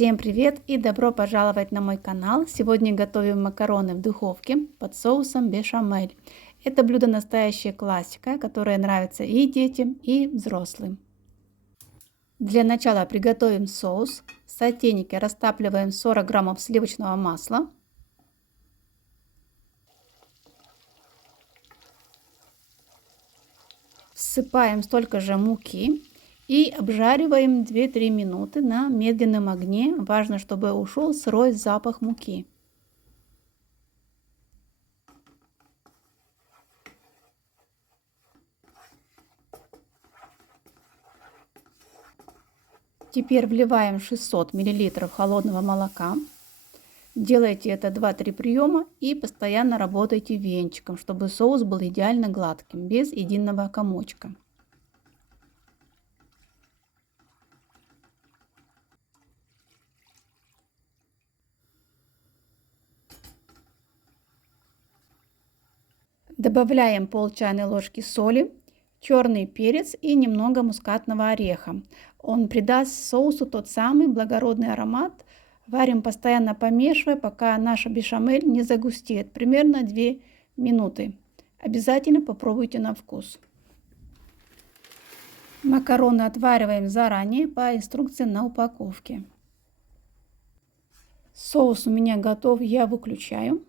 Всем привет и добро пожаловать на мой канал. Сегодня готовим макароны в духовке под соусом бешамель. Это блюдо настоящая классика, которое нравится и детям, и взрослым. Для начала приготовим соус. В сотейнике растапливаем 40 граммов сливочного масла. Всыпаем столько же муки. И обжариваем 2-3 минуты на медленном огне. Важно, чтобы ушел сырой запах муки. Теперь вливаем 600 мл холодного молока. Делайте это 2-3 приема и постоянно работайте венчиком, чтобы соус был идеально гладким, без единого комочка. Добавляем пол чайной ложки соли, черный перец и немного мускатного ореха. Он придаст соусу тот самый благородный аромат. Варим постоянно помешивая, пока наша бешамель не загустеет. Примерно 2 минуты. Обязательно попробуйте на вкус. Макароны отвариваем заранее по инструкции на упаковке. Соус у меня готов, я выключаю.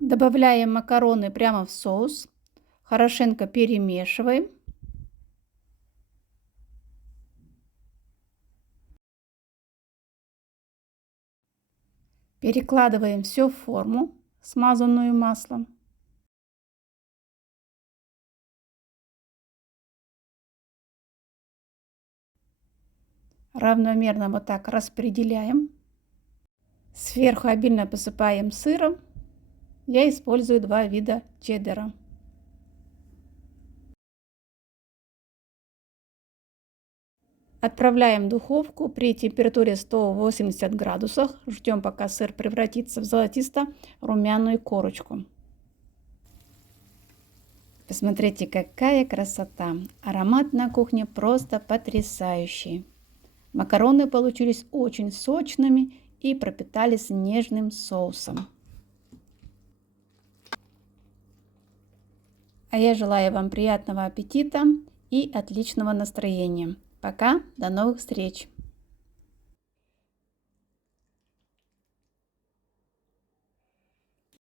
Добавляем макароны прямо в соус. Хорошенько перемешиваем. Перекладываем все в форму, смазанную маслом. Равномерно вот так распределяем. Сверху обильно посыпаем сыром. Я использую 2 вида чеддера. Отправляем в духовку при температуре 180 градусов. Ждем, пока сыр превратится в золотисто-румяную корочку. Посмотрите, какая красота! Аромат на кухне просто потрясающий. Макароны получились очень сочными и пропитались нежным соусом. А я желаю вам приятного аппетита и отличного настроения. Пока, до новых встреч!